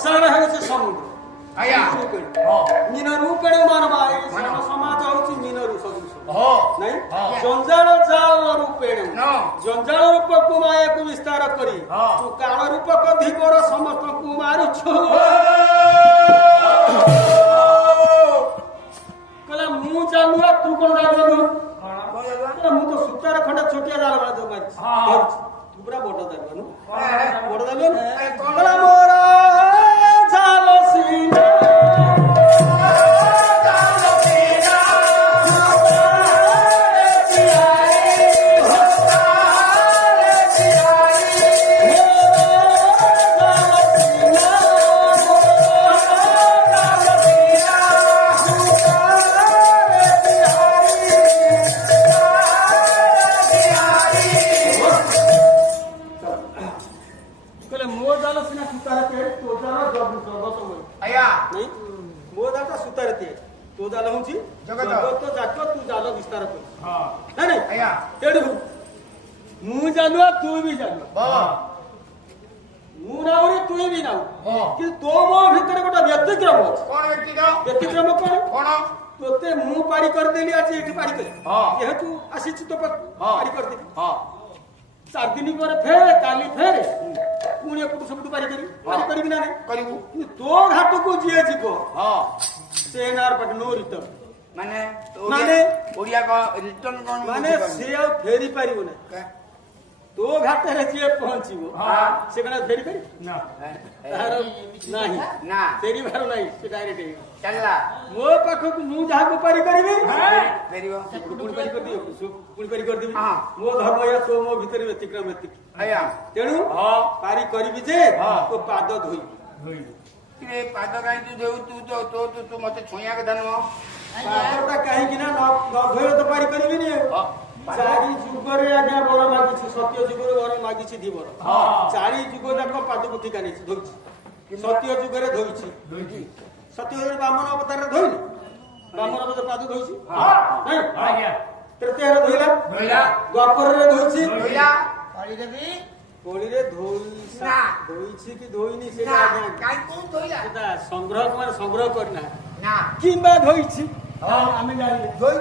श्मशान है समुद्र मीन रूपेण मानवा समाज हूँ मीन सदृश नहीं जंजाल जाल रूपेण जंजाल रूप को माया को विस्तार करी तू काल रूप कधिपर समस्त को मारुछु कहला मु जानुआ तू कौन जानु मु तो सूतार खंड छोटिया जाल मार तू पूरा बड़ जानु बड़ जानु कहला मोरा जाल सीना चार दिन पर फेर काली फेर पुणी एपटू सेपटू पारि ना तो घाट को जी जीव से नार पट नो रिटर्न माने माने ओडिया का रिटर्न कौन माने से आ फेरी पारिबो ना तो घाट रे जे पहुंचीबो से कना फेरी पारि ना तार नाही ना फेरी भार नाही से डायरेक्ट चलला मो पाख को मु जहा को पारि करबी फेरीबो पुणी पारि कर दियो पुणी पारि कर देबी मो धर्म या तो मो भीतर व्यतिक्रम आया तेणु पारि करबी जे तो पाद धोई रे पाद काई तू देउ तू तो मते छोया के धन पादटा काहे कि ना न धोय तो पारि करबी ने चारि जुगरे आज्ञा बर मागिछि सत्य जुगरे बर मागिछि दिबर चारि जुग जाक पाद को ठिका नै धोइछि सत्य जुगरे धोइछि सत्य जुगरे ब्राह्मण अवतार धोइनि ब्राह्मण अवतार पाद धोइछि नहीं आज्ञा तृतीय रे धोइला द्वापर रे धोइछि पारि देबी कोली रे धोइछि कि धोइनि से आज्ञा काई को धोइला सेटा संग्रह माने संग्रह करना ना किंबा धोइछि आमे जानि धोइ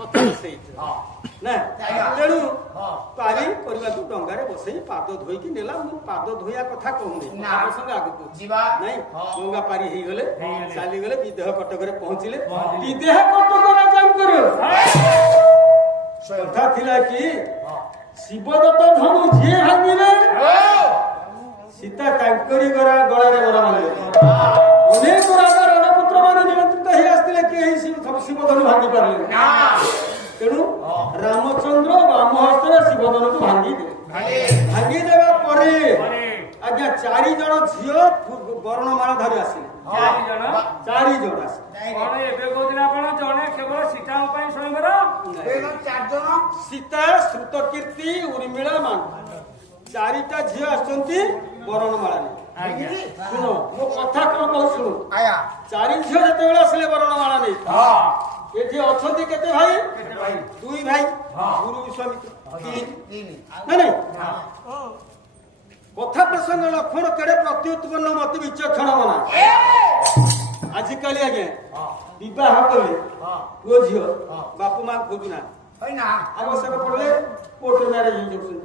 कथा सेई ना तेणु पारि करबाकू डंगारे बसई पाद धोइकी नेला मु पाद धोया कथा कहूनी संग आगु जीवा नहीं गंगा पारि हेई गले चाली गले विदेह कटक रे पहुंचिले विदेह कटक राजाम करियो कथा थिला कि शिवदत्त धनु जे भांगिले सीता तांकरी गरा गळारे गरा मारले अनेक राजा रणपुत्र माने निमंत्रित हे आस्तिले के शिव धनु भांगी पारले ना तेणु रामचंद्र वाम हस्ତରେ शिवधनु को भांगी देवा परे आज्ञा चारि जण झियो वर्णमाला धरि आसिले चारि जण आसिले कोन एबे कोदिना कोन जणे केवल सीता पई स्वयंवर एगो चार जण सीता श्रुतकीर्ति उर्मिला मान चारिटा झियो आछंती वर्णमाला नै सुनो मो कथा कोन कहू सुनो आया चारि झियो जते बेला आसिले वर्णमाला नै एठी अछंती केते भाई दुई भाई गुरु विश्वामित्र तीन नहीं कथा प्रसंग लक्षण केड़े प्रत्युत्पन्न मत विचक्षण मना आजिकल आज्ञा विवाह कले पुओ झियो बापू मां खोजुना होइना आवश्यक पड़ले कोर्ट मैरिज हो जाउछन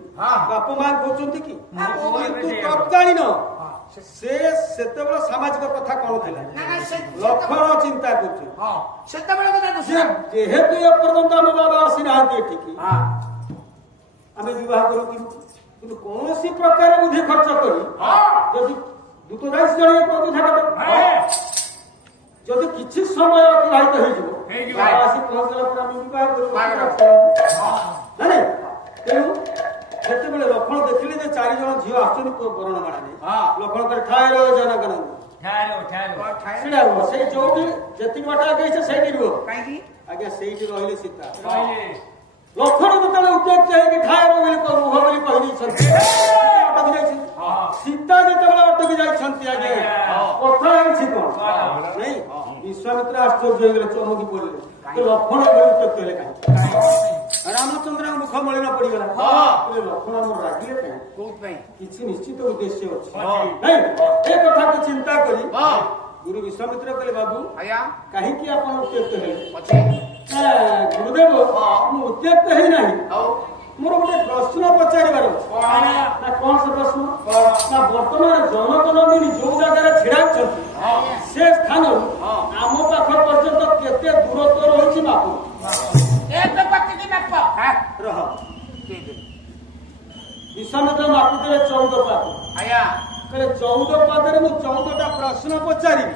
बापू मां खोजुंती कि किंतु तत्कालीन से सेतेबेला सामाजिक कथा कोन थिला लक्षण चिंता करछु सेतेबेला कथा जेहेतु ए पर्यंत हम बाबा आसी नाहंती एठिकी आमे विवाह करू किंतु कौनसी प्रकार बुद्धि खर्च करी यदि दूत दाइस जण प्रतिथा जदि किछि समय अतिबाहित होई जिवो आसी पहुंचला पर हम विवाह करू नहीं तेणु सेतेबेले लक्षण देखिले जे चारि जण झियो आछन बरण माडा नै लक्षण कर ठायरो जनगण ठायरो से जोटी जति बाटा गइसे सेठी रो काई की आज्ञा सेठी रहिले सीता रहिले लक्षण जतले उद्योग है कि ठायरो बोली को मुह बोली कहनी छथि अटक जाई सीता जतले अटक जाई छथि आज्ञा कथा है कोन नहीं विश्वामित्र आश्चर्य होगले चमकी पड़ले तो लक्षण बोली उद्योग कहले काई रामचंद्र मुख मळी न पड़ी गला लक्षण मोर रागिले काई कोत पई किछि निश्चित उद्देश्य अछि नहीं एक ଗୁରୁ ବିଶ୍ୱାମିତ୍ର କହିଲେ ବାବୁ ଆଜ୍ଞା କାହିଁକି ଆପଣ ଉତ୍ତ୍ୟକ୍ତ ହେଲେ? ଅଛି ଗୁରୁଦେବ ମୁଁ ଉତ୍ତ୍ୟକ୍ତ ହେଇନାହିଁ, ଆଉ ମୋର ଗୋଟେ ପ୍ରଶ୍ନ ପଚାରିବାର ଅଛି। କଣ ନା କଣ ସେ ପ୍ରଶ୍ନ? ନା ବର୍ତ୍ତମାନ ଜନକ ନନ୍ଦିନୀ ଯୋଉ ଜାଗାରେ ଛିଡା ହେଇଛନ୍ତି ସେ ସ୍ଥାନରୁ ଆମ ପାଖ ପର୍ଯ୍ୟନ୍ତ କେତେ ଦୂରତ୍ୱ ରହିଛି ବାପୁ? ଏକ ପାତିକି ମାପ ରହ ବିଶ୍ୱାମିତ୍ର ମାପୁଥିଲେ 14 ପାଦ। ଆଜ୍ଞା କହିଲେ 14 ପାଦରେ ମୁଁ 14ଟା ପ୍ରଶ୍ନ ପଚାରିବି।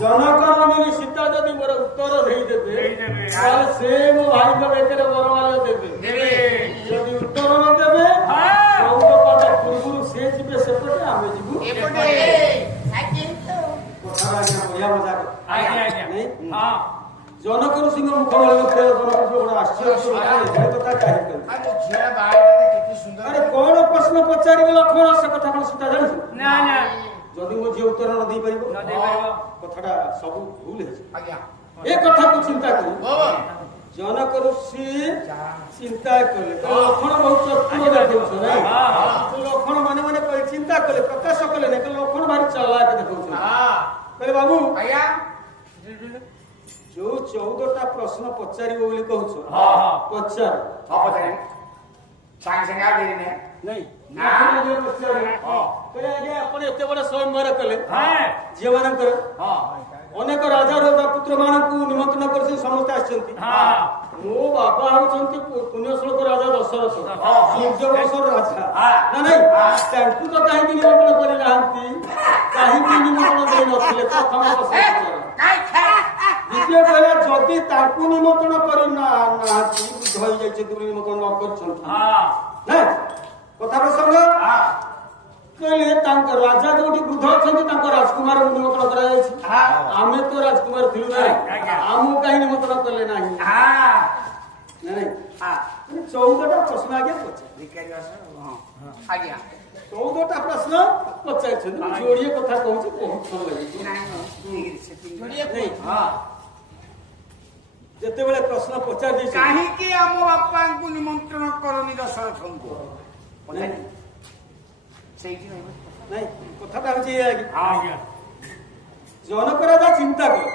ଜନକ ନନ୍ଦିନୀ ସୀତା ଯଦି ମୋର ଉତ୍ତର ଦେଇଦେବେ ତାହେଲେ ସେ ମୋ ଭାଇଙ୍କ ବେକରେ ବରମାଲ୍ୟ ଦେବେ। ଦେବେ ଯଦି ଉତ୍ତର ନ ଦେବେ 14 ପାଦ ପୂର୍ବରୁ ସେ ଯିବେ ସେପଟେ, ଆମେ ଯିବୁ ଏପଟେ କଥା ଆଜ୍ଞା ବଢିଆ ମଜା କଥା। ଆଜ୍ଞା ଆଜ୍ଞା ନାଇଁ? ହଁ ଜନକ ଋଷିଙ୍କ ମୁଖମଣ୍ଡଳ ବଡ ଆଶ୍ଚର୍ଯ୍ୟ କଥା କାହିଁକି? ଝିଅ ବାହାରେ କେତେ ସୁନ୍ଦର ଆରେ କଣ ପ୍ରଶ୍ନ ପଚାରିବେ ଲକ୍ଷ୍ମଣ ସେ କଥା କଣ ସୀତା ଜାଣିଛୁ? ନା ନା ଯଦି ମୋ ଝିଅ ଉତ୍ତର ନ ଦେଇପାରିବ ନ ଦେଇପାରିବ କଥାଟା ସବୁ ଭୁଲ ହେଇଛି। ଆଜ୍ଞା ଏ କଥାକୁ ଚିନ୍ତା କରି ବୋଲ ଜନକ ଋଷି ଚିନ୍ତା କଲେ ଲକ୍ଷଣ ବହୁତ ଚତୁର ଦେଖାଉଛ ନାଇଁ? ଲକ୍ଷଣ ମାନେ ମାନେ କହି ଚିନ୍ତା କଲେ ପ୍ରକାଶ କଲେ ନାଇଁ, କହିଲେ ଲକ୍ଷଣ ଭାରି ଚାଲାକ ଦେଖାଉଛ। କହିଲେ ବାବୁ ଆଜ୍ଞା ଯୋଉ 14ଟା ପ୍ରଶ୍ନ ପଚାରିବ ବୋଲି କହୁଛ ପଚାର। ପଚାରିବି ସାଙ୍ଗେ ସାଙ୍ଗେ ଆଉ ଦେରି ନାହିଁ ନାଇଁ ନା। କହିଲେ ଆଜ୍ଞା ଆପଣ ଏତେ ବଡ ସ୍ୱୟଂବର କଲେ ହଁ ଝିଅ ମାନଙ୍କର ଅନେକ ରାଜା ପୁତ୍ର ମାନଙ୍କୁ ନିମନ୍ତ୍ରଣ କରିଛନ୍ତି, ସମସ୍ତେ ଆସିଛନ୍ତି। ମୋ ବାବା ହଉଛନ୍ତି ପୁଣ୍ୟଶ୍ଲୋକ ରାଜା ଦଶରଥ, ସୂର୍ଯ୍ୟବଂଶର ରାଜା ନା ନାଇଁ? ତାଙ୍କୁ ତ କାହିଁକି ନିମନ୍ତ୍ରଣ କରିନାହାନ୍ତି? କାହିଁକି ନିମନ୍ତ୍ରଣ ଦେଇନଥିଲେ? ପ୍ରଥମ ପ୍ରଶ୍ନ ଦ୍ୱିତୀୟ କହିଲା ଯଦି ତାଙ୍କୁ ନିମନ୍ତ୍ରଣ କରିନାହାନ୍ତି ବୁଦ୍ଧ ହେଇଯାଇଛି ନିମନ୍ତ୍ରଣ ନ କରିଛନ୍ତି ନା କଥା ପ୍ରସଙ୍ଗ କହିଲେ ତାଙ୍କ ରାଜା ଯୋଉଠି ବୃଦ୍ଧ ଅଛନ୍ତି ତାଙ୍କ ରାଜକୁମାରଙ୍କୁ ନିମନ୍ତ୍ରଣ କରାଯାଇଛି। ଆମେ ତ ରାଜକୁମାର ଥିଲୁ ନାହିଁ, ଆମକୁ କାହିଁ ନିମନ୍ତ୍ରଣ କଲେ ନାହିଁ? ନାଇଁ 14ଟା ପ୍ରଶ୍ନ ଆଜ୍ଞା ପଚାର। ଆଜ୍ଞା 14ଟା ପ୍ରଶ୍ନ ପଚାରିଛନ୍ତି। ମୁଁ ଯୋଡ଼ିଏ କଥା କହୁଛି ବହୁତ ଭଲ ଲାଗୁଛି। ଯେତେବେଳେ ପ୍ରଶ୍ନ ପଚାରି ଦେଇଛନ୍ତି କାହିଁକି ଆମ ବାପାଙ୍କୁ ନିମନ୍ତ୍ରଣ କରନି ଦଶରଥଙ୍କୁ? ସେଇଠି ନାଇଁ କଥାଟା ହଉଛି ଏଇଆ କି ଆଜ୍ଞା ଜନକ ରାଜା ଚିନ୍ତା କଲେ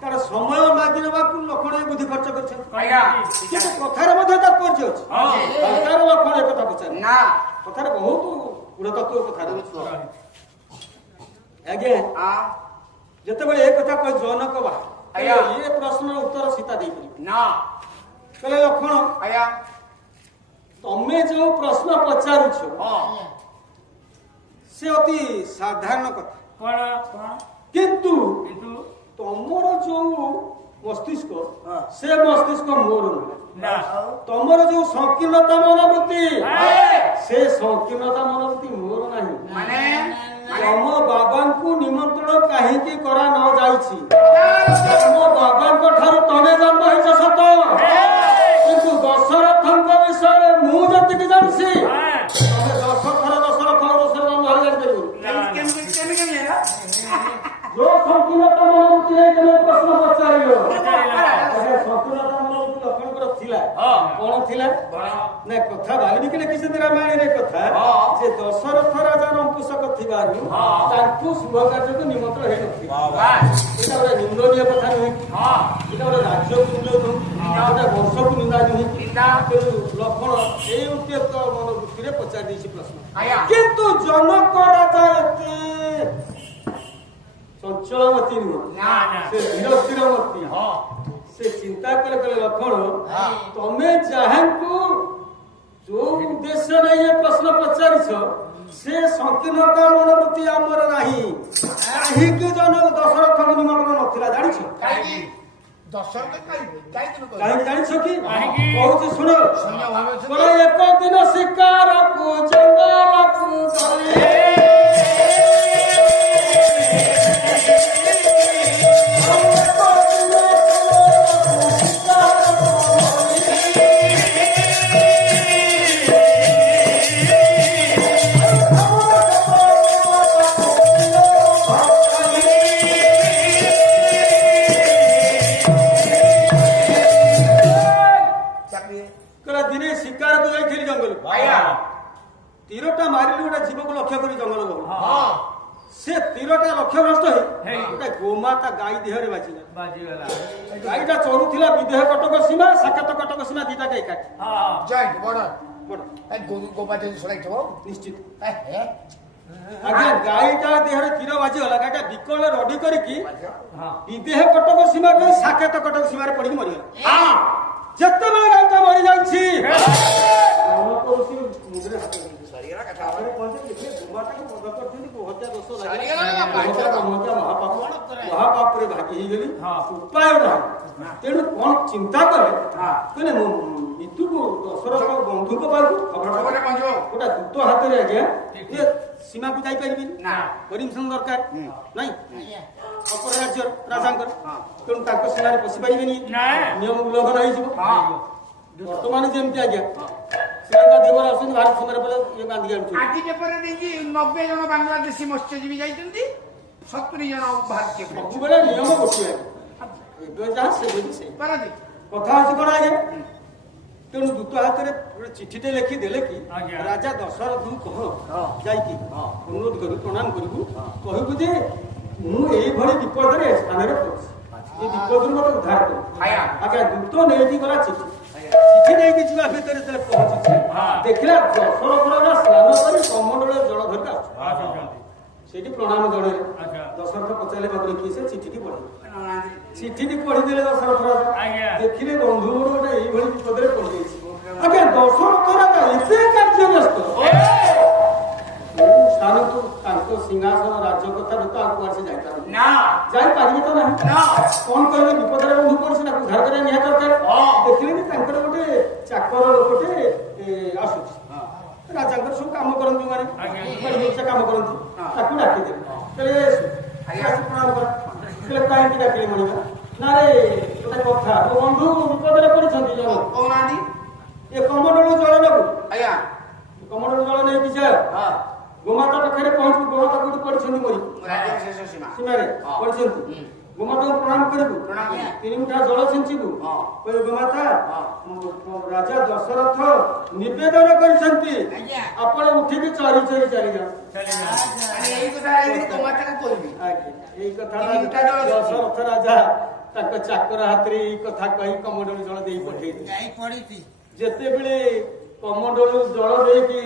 ତାର ସମୟ ମାଗି ନେବାକୁ ଲକ୍ଷଣ ବୁଦ୍ଧି ଖର୍ଚ୍ଚ କରିଛନ୍ତି, କିନ୍ତୁ କଥାରେ ମଧ୍ୟ ତାତ୍ପର୍ଯ୍ୟ ଅଛି। ତାର ଲକ୍ଷଣ ଏ କଥା ପଚାରେ ନା କଥାରେ ବହୁତ ଗୁଣତତ୍ଵ କଥା ରହୁଛି। ଆଜ୍ଞା ଯେତେବେଳେ ଏ କଥା କହେ ଜନକ ବା ଏ ପ୍ରଶ୍ନର ଉତ୍ତର ସୀତା ଦେଇପାରିବେ ନା କହିଲେ ଲକ୍ଷଣ ଆଜ୍ଞା ତମେ ଯୋଉ ପ୍ରଶ୍ନ ପଚାରୁଛ ସେ ଅତି ସାଧାରଣ କଥା, କଣ କିନ୍ତୁ କିନ୍ତୁ ତମର ଯୋଉ ମସ୍ତିଷ୍କ ସେ ମସ୍ତିଷ୍କ ମୋର ନୁହେଁ। ନା ତମର ଯୋଉ ସଂକୀର୍ଣ୍ଣତା ମନୋବୃତ୍ତି ସେ ସଂକୀର୍ଣ୍ଣତା ମନୋବୃତ୍ତି ମୋର ନାହିଁ। ମାନେ ତମ ବାବାଙ୍କୁ ନିମନ୍ତ୍ରଣ କାହିଁକି କରା ନ ଯାଇଛି? ତମ ବାବାଙ୍କ ଠାରୁ ତମେ ଜନ୍ମ ହେଇଛ ସତ, କିନ୍ତୁ ଦଶରଥଙ୍କ ବିଷୟରେ ମୁଁ ଯେତିକି ଜାଣିଛି ତମେ 10 ଥର ଦଶରଥ ଜନ୍ମ ହେଲେ ଜାଣିପାରିବୁ। ଯୋଉ ସଂକୀର୍ଣ୍ଣତା ମନୋବୃତ୍ତି ନେଇ ତମେ ପ୍ରଶ୍ନ ପଚାରିଲ ସଂକୀର୍ଣ୍ଣତା ମନୋବୃତ୍ତି ଲକ୍ଷ୍ମଣଙ୍କର ଥିଲା କଣ ଥିଲା ନା କଥା ବାଲ୍ମୀକି ଲେଖିଛନ୍ତି ରାମାୟଣରେ କଥା ଯେ ଦଶରଥ ରାଜା ନପୁଂସକ ଥିବାରୁ ତାଙ୍କୁ ଶୁଭ କାର୍ଯ୍ୟକୁ ନିମନ୍ତ୍ରଣ ହେଇନଥିଲା। ଏଇଟା ଗୋଟେ ନିନ୍ଦନୀୟ କଥା ନୁହେଁ, ଏଇଟା ଗୋଟେ ରାଜ୍ୟକୁ ନିନ୍ଦା ନୁହେଁ, ଗୋଟେ ବଂଶକୁ ନିନ୍ଦା ନୁହେଁ। ତେଣୁ ଲକ୍ଷ୍ମଣ ଏଇ ଉତ୍ତ୍ୟକ୍ତ ମନୋବୃତ୍ତିରେ ପଚାରି ଦେଇଛି ପ୍ରଶ୍ନ। କିନ୍ତୁ ଜନକ ରାଜା ଏତେ ଚଞ୍ଚଳମତି ନୁହଁ, ସେ ଧୀର ସ୍ଥିରମତି। ସେ ଚିନ୍ତା କଲେ କହିଲେ ଲକ୍ଷ୍ମଣ ତମେ ଯାହାଙ୍କୁ ଯୋଉ ଉଦ୍ଦେଶ୍ୟ ନେଇ ଏ ପ୍ରଶ୍ନ ପଚାରିଛ ସେ ସଂକୀର୍ଣ୍ଣତା ମନୋବୃତ୍ତି ଆମର ନାହିଁ। କାହିଁକି ଦଶରଥଙ୍କ ନିମନ୍ତ୍ରଣ ନଥିଲା ଜାଣିଛ? କାହିଁକି ଜାଣିଛ କି? କହୁଛି ଶୁଣ। ଏକ ଦିନ ଶିକାରକୁ ଜଙ୍ଗଲକୁ ଗଲେ ତୀରଟା ମାରିଲି ଗୋଟେ ଜୀବକୁ ଲକ୍ଷ୍ୟ କରି ସେ ତୀରଟା ଲକ୍ଷ୍ୟଭ୍ରଷ୍ଟ ହେଇ। ହେଇ ଗୋଟେ ଗୋମାତା ଗାଈ ଦେହରେ ବାଜିଲା। ବାଜିଗଲା ଗାଈଟା ଚରୁଥିଲା ବିଦେହ କଟକ ସୀମା ସାକେତ କଟକ ସୀମା ଦିଟାକ ଏକାଠି। ହଁ যাই বড় ବଡ এই গরু গোপাতে সরাইতে ନିଶ୍ଚିତ হ্যাঁ ଆଜ୍ଞା ଗାଈଟା ଦେହରେ ତୀର ବାଜିଗଲା। ଗାଈଟା ବିକଳ ରଡି କରିକି ହଁ ବିଦେହ କଟକ ସୀମା ଗଇ ସାକେତ କଟକ ସୀମାରେ ପଡିକି ମରିଗଲା। ଯେତେବେଳେ ଗାଈଟା ମରିଯାଉଛି କଣ କରୁଛି ମୁଣ୍ଡରେ ହାତ ଦେଉଛି। সরিগলা কথা ତାପରେ କହନ୍ତି ଦେଖିଲେ ଗୋମାତାକୁ ବଧ କରିଛନ୍ତି ହତ୍ୟା ଦୋଷ ସରିଗଲା ନା ପାଇଛ? ମହାପାପରେ ଭାଗି ହେଇଗଲି। ହଁ। ଉପାୟ ନାହିଁ। ତେଣୁ କଣ ଚିନ୍ତା କଲେ କହିଲେ ମୃତ୍ୟୁକୁ ଦଶରଥ ବନ୍ଧୁଙ୍କ ପାଖକୁ ଖବର খবরে পৌঁছবো ଗୋଟେ ଦୂତ ହାତରେ ଆଜ୍ଞା ଇଏ ସୀମାକୁ ଯାଇପାରିବେନି। না ପରିମିଶନ ଦରକାର ନାଇଁ ଅପର ରାଜ୍ୟର ରାଜାଙ୍କର। ତେଣୁ ତାଙ୍କ ସୀମାରେ ପଶି ପାରିବେନି। ନାଇଁ। ନିୟମ ଉଲ୍ଲଂଘନ ହେଇଯିବ। ହଁ ବର୍ତ୍ତମାନ ଯେମିତି ଆଜ୍ଞା ଶ୍ରୀଲଙ୍କା ଦେବର ଆସୁଛନ୍ତି ଭାରତ ସୀମାରେ ବୋଲେ ଇଏ ବାନ୍ଧିକି ଆଣୁଛନ୍ତି। ଆଜି ପେପରରେ ଦେଇଛି 90 ଜଣ ବାଂଲାଦେଶୀ ମତ୍ସ୍ୟଜୀବୀ ଯାଇଛନ୍ତି 70 ଜଣ ଭାରତୀୟ ସବୁବେଳେ ନିୟମ ଗୋଟିଏ ଏବେ ଯାହା ସେବେ ବି ସେଇ ପାରନ୍ତି କଥା ହଉଛି କଣ ଆଜ୍ଞା। ତେଣୁ ଦୂତ ହାତରେ ଗୋଟେ ଚିଠିଟେ ଲେଖିଦେଲେ କି ଆଜ୍ଞା। ରାଜା ଦଶରଥଙ୍କୁ କହ ହଁ। ଯାଇକି ଅନୁରୋଧ କରିବୁ ପ୍ରଣାମ କରିବୁ କହିବୁ ଯେ ମୁଁ ଏଇଭଳି ବିପଦରେ ସ୍ଥାନରେ ପଡିଛି ଏ ବିପଦରୁ ମତେ ଉଦ୍ଧାର କରିବୁ। ଆଜ୍ଞା। ଆଜ୍ଞା ଦୂତ ନେଇକି ଗଲା ଚିଠି ନେଇକି ଯିବା ଭିତରେ ଯେତେବେଳେ ପହଞ୍ଚିଛି ଦେଖିଲା ଦଶରଥର ସ୍ନାନ କରି କମଣ୍ଡଳରେ ଜଳ ଧରିକି ଆସୁଛି। ଆସୁଛନ୍ତି ସେଇଠି ପ୍ରଣାମ ଜଣେଇଲେ। ଆଚ୍ଛା। ଦଶରଥ ପଚାରିଲେ ବାବୁରେ କିଏ ସେ ଚିଠିଟି ପଢିଲେ। ଚିଠିଟି ପଢିଦେଲେ ଦଶରଥ ରାଜା। ଆଜ୍ଞା। ଦେଖିଲେ ବନ୍ଧୁ ମୋର ଗୋଟେ ଏଇଭଳି ବିପଦରେ ପଡିଯାଇଛି। ଆଜ୍ଞା ଦଶରଥ ରାଜା ଏତେ କାର୍ଯ୍ୟ ବ୍ୟସ୍ତ ସ୍ଥାନକୁ ତାଙ୍କ ସିଂହାସନ ରାଜ୍ୟ କଥା ତ ଆଉ କୁଆଡେ ସେ ଯାଇପାରନ୍ତି ନା ଯାଇପାରିବେ ତ ନାହିଁ। ନା କଣ କରିବେ ବିପଦରେ ବନ୍ଧୁ ପଡିଛି ତାକୁ ଉଦ୍ଧାର କରିବା ନିହାତି ଦରକାର। ଦେଖିଲେ କି ତାଙ୍କର ଗୋଟେ ଚାକର ଲୋକଟେ ଆସୁଛି। ରାଜାଙ୍କର ସବୁ କାମ କରନ୍ତି ମାନେ ସେ କାମ କରନ୍ତି ତାକୁ ଡାକିଦେଲେ କହିଲେ ଆସି ପ୍ରଣାମ କର। କହିଲେ କାହିଁକି ଡାକିଲେ ମଣିବା ନା ରେ ଗୋଟେ କଥା ମୋ ବନ୍ଧୁ ବିପଦରେ ପଡିଛନ୍ତି ଜଣ କହୁନାହାନ୍ତି ଏ କମଣ୍ଡଳୁ ଜଳ ନେବୁ ଆଜ୍ଞା କମଣ୍ଡଳୁ ଜଳ ନେଇକି ଯା ହଁ ଗୋମାତା ପାଖରେ ପହଞ୍ଚିବୁ। ଗୋମାତା କୋଉଠି ପଡିଛନ୍ତି ମରି ରାଜ୍ୟର ଶେଷ ସୀମା ସୀମାରେ ପଡିଛନ୍ତି। ଗୋମାତାକୁ ପ୍ରଣାମ କରିବୁ ପ୍ରଣାମ। 3 ମୁଠା ଜଳ ଛିଞ୍ଚିବୁ। ହଁ। କହିବୁ ଗୋମାତା ରାଜା ଦଶରଥ ନିବେଦନ କରିଛନ୍ତି ଆଜ୍ଞା। ଆପଣ ଉଠିକି ଚରି ଚରି ଚାଲିଯାଅ। ଏଇ କଥା ଏଇ ଟମାଟାକୁ କହିବି ଆଜ୍ଞା ଏଇ କଥା ତିନି ମୁଠା ଜଳ ଦଶରଥ ରାଜା ତାଙ୍କ ଚାକର ହାତରେ ଏଇ କଥା କହି କମଣ୍ଡଳୁ ଜଳ ଦେଇ ପଠେଇଥିଲେ। ଯାଇ ପଡିଛି ଯେତେବେଳେ କମଣ୍ଡଳୁ ଜଳ ଦେଇକି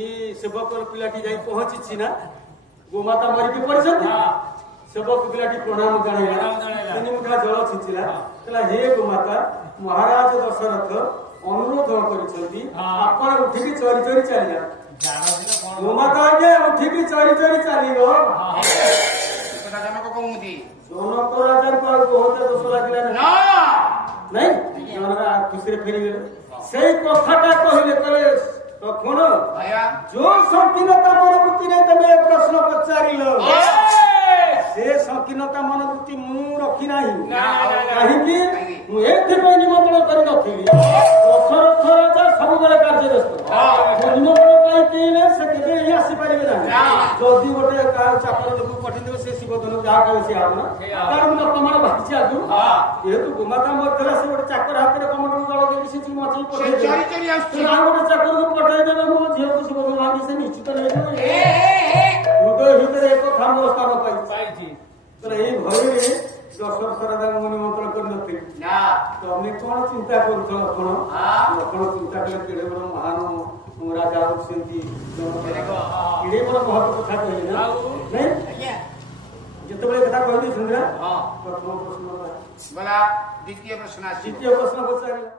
ଇଏ ସେବକର ପିଲାଟି ଯାଇ ପହଞ୍ଚିଛି ନା ଗୋମାତା ମରିକି ପଡିଛନ୍ତି। ସେବକ ପିଲାଟି ପ୍ରଣାମ ଜଣେଇଲା 3 ମୁଠା ଜଳ ଛିଞ୍ଚିଲା କହିଲା ହେ ଗୋମାତା ମହାରାଜ ଦଶରଥ ଅନୁରୋଧ କରିଛନ୍ତି ଆପଣ ଉଠିକି ଚରି ଚରି ଚାଲିଯାଅ। ଗୋମାତା ଆଜ୍ଞା ଉଠିକି ଚରି ଚରି ଚାଲିବ। କଥା ଜନକ କହୁନ୍ତି ଜନକ ରାଜାଙ୍କୁ ଆଉ ବହୁତ ଦୋଷ ଲାଗିଲା ନା ନାଇଁ ଜନକ ଖୁସିରେ ଫେରିଗଲେ। ସେଇ କଥାଟା କହିଲେ କହିଲେ କଣ ଆଜ୍ଞା ଯୋଉ ସଂକୀର୍ଣ୍ଣତା ମନୋବୃତ୍ତିରେ ତମେ ଏ ପ୍ରଶ୍ନ ପଚାରିଲ ସେ ସଂକୀର୍ଣ୍ଣତା ମନୋବୃତ୍ତି ମୁଁ ରଖି ନାହିଁ। କାହିଁକି ମୁଁ ଏଥିପାଇଁ ନିମନ୍ତ୍ରଣ କରିନଥିଲି ଦଶରଥ ରାଜା ସବୁବେଳେ କାର୍ଯ୍ୟ ବ୍ୟସ୍ତ। ନିମନ୍ତ୍ରଣ ପାଇଁ କେହିଲେ ସେ କେବେ ହିଁ ଆସିପାରିବେ ନାହିଁ। ଯଦି ଗୋଟେ କାହାର ଚାକର ଲୋକକୁ ପଠେଇଦେବେ ସେ ଶିବଧନୁ ଯାହା କହିବେ ସେ ହବ ନା ତାର ମୁଁ ବର୍ତ୍ତମାନ ଭାବିଛି ଆଗରୁ ଯେହେତୁ ଗୋମାତା ମରିଥିଲା ସେ ଗୋଟେ ଚାକର ହାତରେ କମଣ୍ଡଳ ଜଳ ଦେଇକି ସେ ମଚେଇ ସେ ପଠେଇଦେବେ। ଚରି ଚରି ଆସୁଛି ଆଉ ଗୋଟେ ଚାକରକୁ ପଠେଇଦେବେ ମୋ ଝିଅକୁ ଶିବଧନୁ ଭାବି ସେ ନିଶ୍ଚିତ ନେଇଯିବେ। ହୃଦୟ ଭିତରେ ଏକ ଖାମ ସ୍ଥାନ ପାଇଛି। ଏଇ ଭୟରେ ଦଶରଥ ରାଜାଙ୍କୁ ନିମନ୍ତ୍ରଣ କରିନଥିଲି। ନା ତମେ କଣ ଚିନ୍ତା କରୁଛ ଲକ୍ଷ୍ମଣ? ଲକ୍ଷ୍ମଣ ଚିନ୍ତା କଲେ କେଡେ ବଡ ମହାନ ରାଜା ହଉଛନ୍ତି। କେଡେ ବଡ ମହତ୍ଵ କଥା କହିଲେ ନା ନାଇଁ ଆଜ୍ଞା ଯେତେବେଳେ କଥା କହିଦେଇଛନ୍ତି ନା ପ୍ରଥମ ପ୍ରଶ୍ନ ଗଲା ଦ୍ୱିତୀୟ ପ୍ରଶ୍ନ ଆସିବ ଦ୍ୱିତୀୟ ପ୍ରଶ୍ନ ପଚାରିଲା